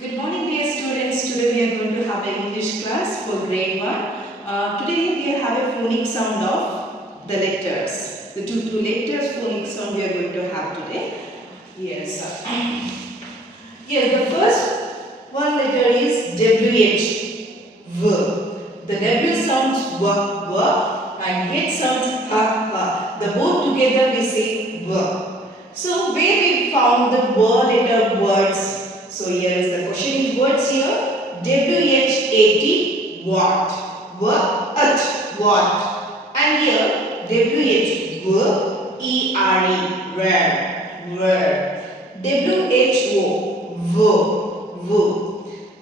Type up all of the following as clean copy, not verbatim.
Good morning, dear students. Today we are going to have an English class for grade 1. Today we have a phonic sound of the letters. The two letters phonic sound we are going to have today. Yes. Yes, the first one letter is WH. V. The W sounds W and H sounds ha. The both together we say V. So where we found the letter words? So here is the question words here. WH80 what? What? And here WHWERE where. WHO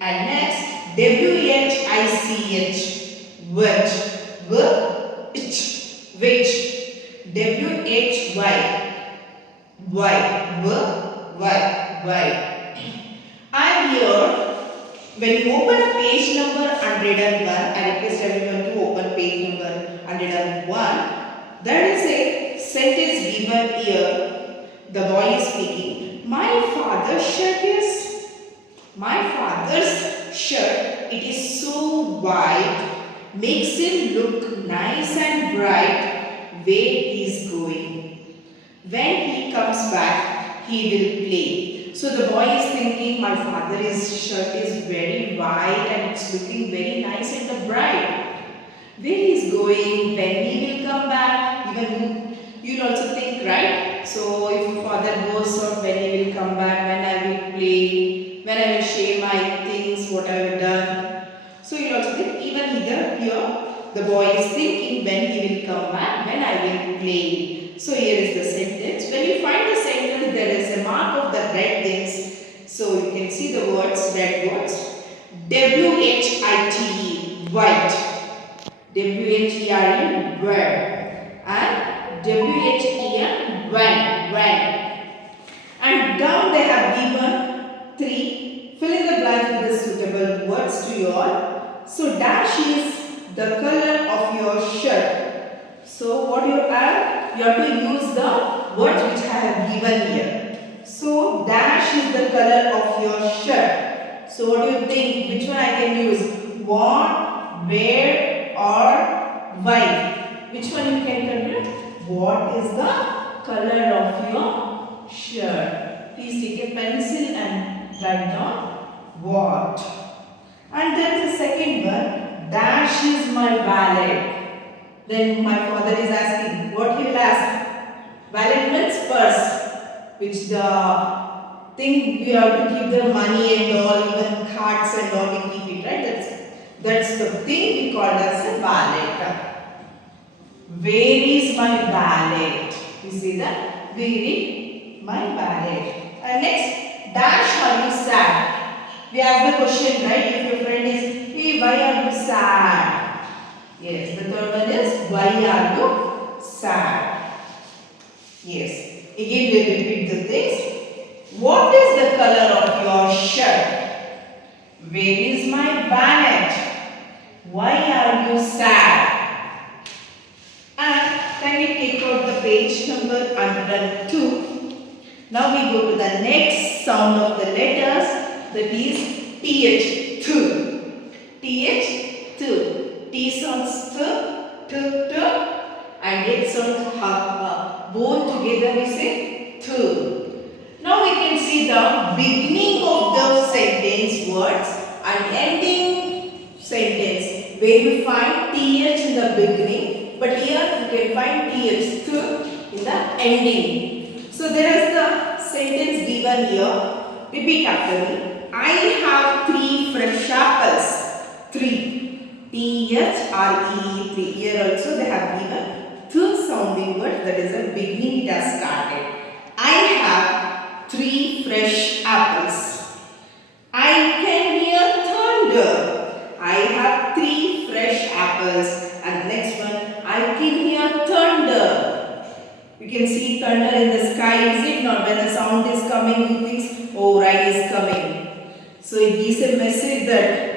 and next WHICH which why. And here, when you open page number 101, I request everyone to open page number 101. There is a sentence given here. The boy is speaking. My father's shirt, it is so white, makes him look nice and bright where he is going. When he comes back, he will play. So the boy is thinking, my father's shirt is very white and it's looking very nice and bright. Where he is going, when he will come back, even you will also think, right? So if your father goes out, when he will come back, when I will play, when I will share my things, what I have done. So you will also think, even here, the boy is thinking, when he will come back, when I will play. So here is the sentence. When you find the sentence, there is a mark of the red things. So you can see the words, red words. WHITE, white. WHERE, where. And WHEN, when. And down they have given 3. Fill in the blanks with the suitable words to you all. So dash is the color of your shirt. So what you have? You have to use the words which I have given here. So dash is the color of your shirt. So what do you think? Which one I can use? What, where or why? Which one you can consider? What is the color of your shirt? Please take a pencil and write down what. And there is a second one. Dash is my wallet. Then my father is asking, what he will ask? Wallet means purse, which the thing we have to keep the money and all, even cards and all we keep it, right? That's the thing we call as a wallet. Where is my wallet? You see that? Where is my wallet? And next, dash are you sad? We ask the question, right? If your friend is, hey, why are you sad? Yes, the third one is, why are you sad? Yes, again we repeat the things. What is the color of your shirt? Where is my wallet? Why are you sad? And can we take out the page number 102? Now we go to the next sound of the letters, that is TH, TH. T sounds t, and H sounds ha. Both together we say th. Now we can see the beginning of the sentence words and ending sentence where you find th in the beginning, but here you can find th in the ending. So there is the sentence given here. Repeat after me. I have 3 fresh apples. 3. THRE 3. Here also they have given 2 sounding words, that is the beginning it has started. I have 3 fresh apples. I can hear thunder. I have 3 fresh apples. And the next one, I can hear thunder. You can see thunder in the sky, is it not? When the sound is coming, you think, oh, rain is coming. So it gives a message that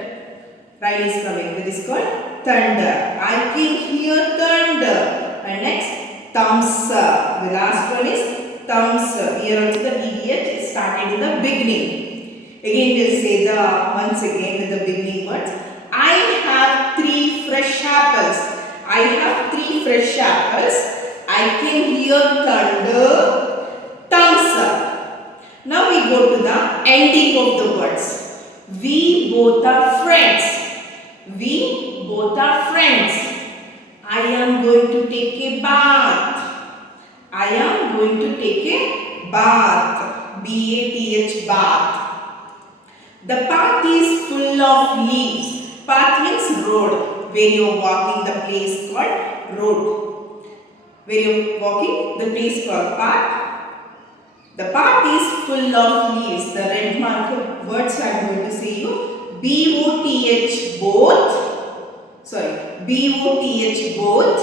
rain is coming. That is called thunder. I can hear thunder. And next, thumbs up. The last one is thumbs up. Here also the TH is started in the beginning. Again we'll say the once again with the beginning words. I have 3 fresh apples. I have 3 fresh apples. I can hear thunder. Thumbs up. Now we go to the ending of the words. We both are friends. We both are friends. I am going to take a bath. I am going to take a bath. B-A-T-H, bath. The path is full of leaves. Path means road. Where you are walking, the place called road. Where you are walking, the place called path. The path is full of leaves. The red marked words I am going to say you. B-O-T-H, both. Sorry, B-O-T-H, both.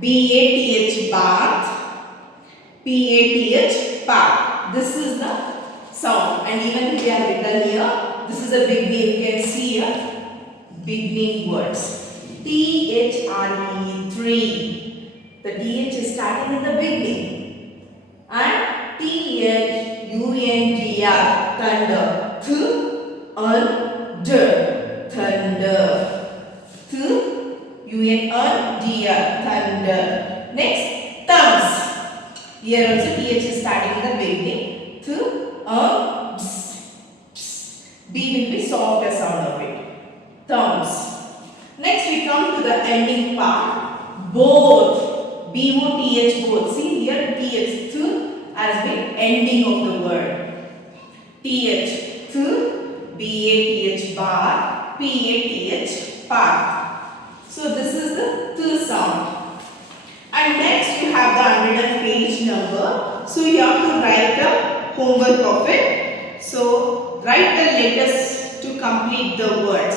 B-A-T-H, bath. P-A-T-H, path. This is the sound, and even we have written here, this is a beginning. You can see here beginning words. T-H-R-E, 3. The T-H is starting in the beginning. And T-H-U-N-D-R, thunder. Th-un-d, thunder. Th-U-N-D-R, thunder. Next, thumbs. Here also T-H is starting in the beginning. D will be softer sound of it. Thumbs. Next we come to the ending part. Both. B-O-T-H, both. See here T-H, th has been ending of the word. T-H, th, B-A-T-H, bar, P-A-T-H, path. So this is the th sound. And next you have the 100 page number. So you have to write the homework of it. So write the letters to complete the words.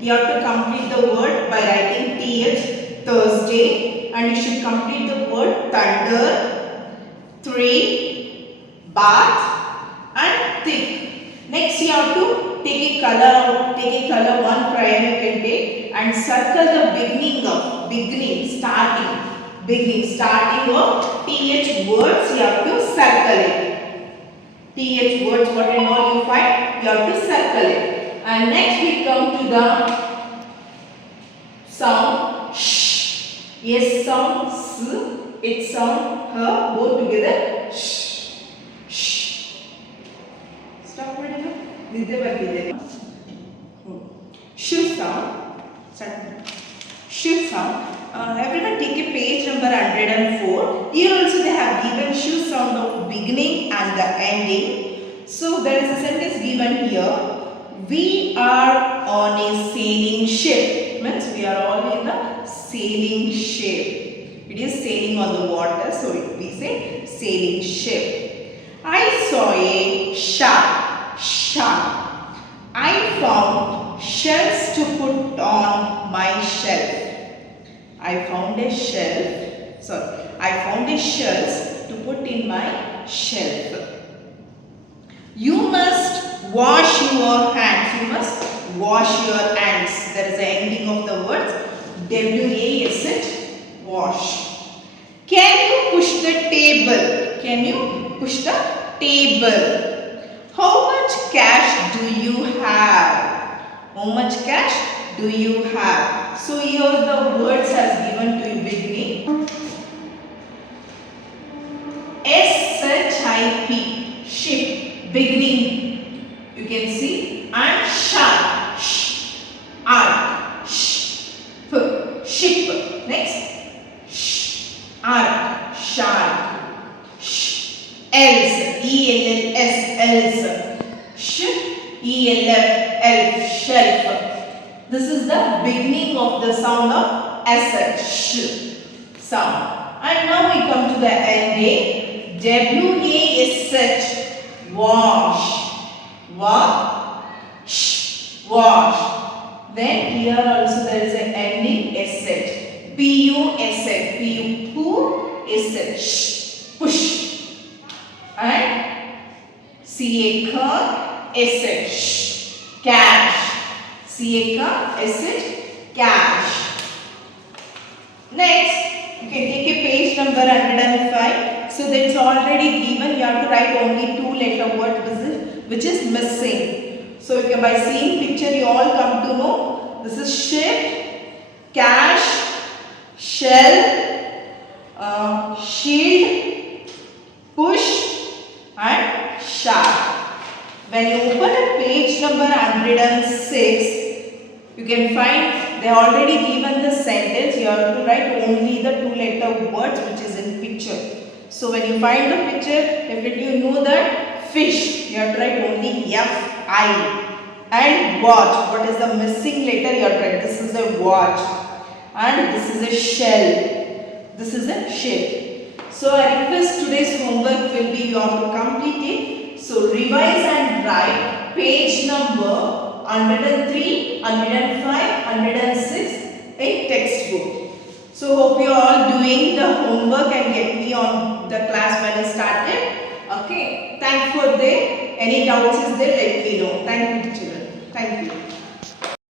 You have to complete the word by writing TH, Thursday, and you should complete the word thunder, 3, bath, and thick. Next you have to take a color, one crayon you can take, and circle the beginning, starting of TH words. You have to circle it. TH words, what and all you find, you have to circle it. And next we come to the sound sh. Yes sound s, it sound h, both together sh. Sh. Stop it. Sh sound. Sh sound. Everyone take a page number 104. Here also they have given sh sound of beginning and the ending. So there is a sentence given here. We are on a sailing ship. Means we are all in a sailing ship. It is sailing on the water, so we say sailing ship. I saw a shark. I found shells to put on my shelf. I found a shells to put in my shelf. You must wash your hands. There is the ending of the words. W-A-S-H, wash. Can you push the table? How much cash do you have? So here the words has given to you beginning. S-H-I-P, ship, beginning. You can see. And shark, ark, ship. Next, ark, shark. Else, E-L-L-S, E-L-F, shelf. This is the beginning of the sound of S, sound. And now we come to the ending. W-A-S-H, wash. Wash. Then here also there is an ending S-H. P-U-S-H, P-U-S-H, push. And C-A-C-S-H, cash. C-A-C-S-H, cash. Next, you can take a page number 105. So that's already given. You have to write only 2 letter words. which is missing. So you can, by seeing picture you all come to know this is ship, cash, shell, shield, push and shark. When you open at page number 106, you can find they already given the sentence. You have to write only the 2-letter words which is in picture. So when you find the picture, definitely you know that fish, you have to write only F-I. And watch, what is the missing letter you have to write? This is a watch. And this is a shell. This is a ship. So I request today's homework will be you have to complete it. So revise and write page number 103, 105, 106 in textbook. So hope you are all doing the homework and get me on the class when I started. Okay. Thank you for there. Any doubts is there, let me know. Thank you children. Thank you.